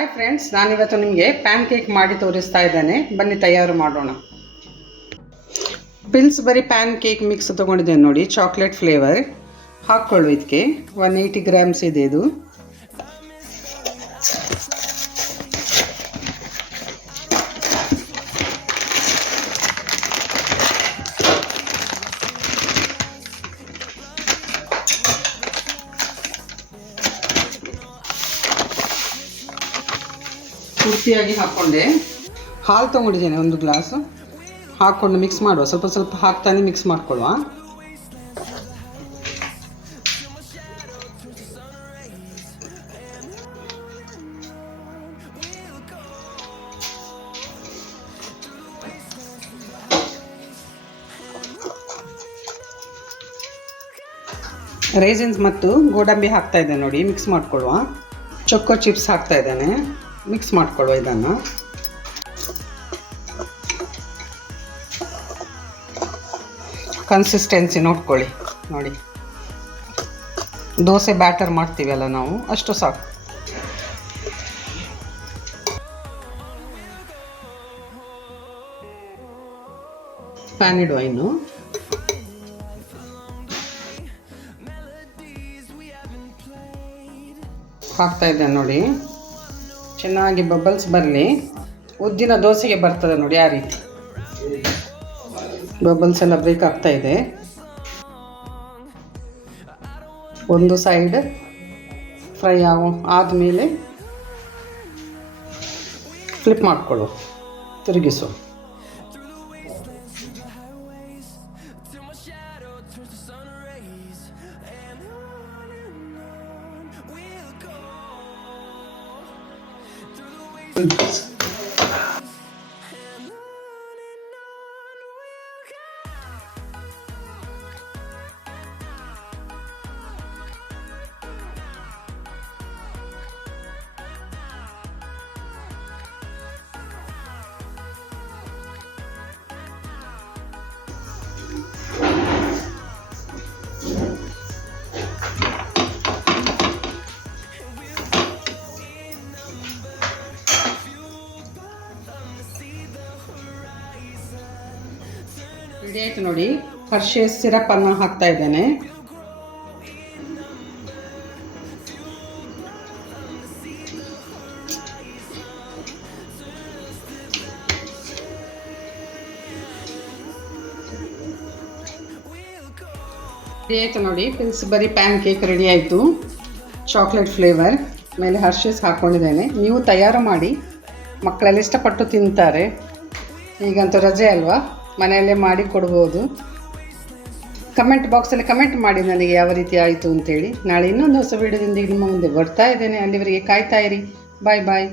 Hi friends, ನಾನಿವತ್ತು ನಿಮಗೆ PAN cake ಮಾಡಿ ತೋರಿಸ್ತಾ ಇದ್ದೇನೆ. ಬನ್ನಿ ತಯಾರು ಮಾಡೋಣ. ಪಿಲ್ಸ್ಬರಿ ಪ್ಯಾನ್ ಕೇಕ್ ಮಿಕ್ಸ್ ತೊಗೊಂಡಿದ್ದೇನೆ ನೋಡಿ, ಚಾಕ್ಲೇಟ್ ಫ್ಲೇವರ್ ಹಾಕ್ಕೊಳ್ಳು. ಇದಕ್ಕೆ 180 ಗ್ರಾಮ್ಸ್ ಇದೆ ಇದು. ಪೂರ್ತಿಯಾಗಿ ಹಾಕ್ಕೊಂಡೆ. ಹಾಲು ತೊಗೊಂಡಿದ್ದೇನೆ 1 ಗ್ಲಾಸ್. ಹಾಕ್ಕೊಂಡು ಮಿಕ್ಸ್ ಮಾಡುವ. ಸ್ವಲ್ಪ ಸ್ವಲ್ಪ ಹಾಕ್ತಾನೆ ಮಿಕ್ಸ್ ಮಾಡ್ಕೊಳ್ಳುವ. ರೈಸಿನ್ಸ್ ಮತ್ತು ಗೋಡಂಬಿ ಹಾಕ್ತಾ ಇದ್ದೇನೆ ನೋಡಿ, ಮಿಕ್ಸ್ ಮಾಡ್ಕೊಳ್ಳುವ. ಚೊಕ್ಕೋ ಚಿಪ್ಸ್ ಹಾಕ್ತಾ ಇದ್ದೇನೆ, ಮಿಕ್ಸ್ ಮಾಡ್ಕೊಳ್ಳುವ. ಇದನ್ನು ಕನ್ಸಿಸ್ಟೆನ್ಸಿ ನೋಡ್ಕೊಳ್ಳಿ ನೋಡಿ. ದೋಸೆ ಬ್ಯಾಟರ್ ಮಾಡ್ತೀವಲ್ಲ ನಾವು, ಅಷ್ಟು ಸಾಕು. ಪ್ಯಾನ್ ಇಡುವ. ಇನ್ನು ಹಾಕ್ತಾ ಇದ್ದೇನೆ ನೋಡಿ. ಚೆನ್ನಾಗಿ ಬಬಲ್ಸ್ ಬರಲಿ. ಉದ್ದಿನ ದೋಸೆಗೆ ಬರ್ತದೆ ನೋಡಿ, ಆ ರೀತಿ ಬಬಲ್ಸ್ ಎಲ್ಲ ಬ್ರೇಕ್ ಆಗ್ತಾ ಇದೆ. ಒಂದು ಸೈಡ್ ಫ್ರೈ ಆದಮೇಲೆ ಫ್ಲಿಪ್ ಮಾಡಿಕೊಳ್ಳು, ತಿರುಗಿಸು. ರೆಡಿ ಆಯಿತು ನೋಡಿ. ಹರ್ಷೇಸ್ ಸಿರಪ್ ಅನ್ನು ಹಾಕ್ತಾ ಇದ್ದೇನೆ. ರೆಡಿ ಆಯಿತು ನೋಡಿ. ಪಿಲ್ಸ್ಬರಿ ಪ್ಯಾನ್ ಕೇಕ್ ರೆಡಿ ಆಯಿತು. ಚಾಕ್ಲೇಟ್ ಫ್ಲೇವರ್ ಮೇಲೆ ಹರ್ಷೇಸ್ ಹಾಕ್ಕೊಂಡಿದ್ದೇನೆ. ನೀವು ತಯಾರು ಮಾಡಿ, ಮಕ್ಕಳೆಲ್ಲ ಇಷ್ಟಪಟ್ಟು ತಿಂತಾರೆ. ಈಗಂತೂ ರಜೆ ಅಲ್ವಾ, ಮನೆಯಲ್ಲೇ ಮಾಡಿ ಕೊಡ್ಬೋದು. ಕಮೆಂಟ್ ಬಾಕ್ಸಲ್ಲಿ ಕಮೆಂಟ್ ಮಾಡಿ ನನಗೆ ಯಾವ ರೀತಿ ಆಯಿತು ಅಂತೇಳಿ. ನಾಳೆ ಇನ್ನೊಂದು ಹೊಸ ವೀಡಿಯೋದೊಂದಿಗೆ ನಿಮ್ಮ ಮುಂದೆ ಬರ್ತಾ ಇದ್ದೇನೆ. ಅಲ್ಲಿವರೆಗೆ ಕಾಯ್ತಾ ಇರಿ. ಬಾಯ್ ಬಾಯ್.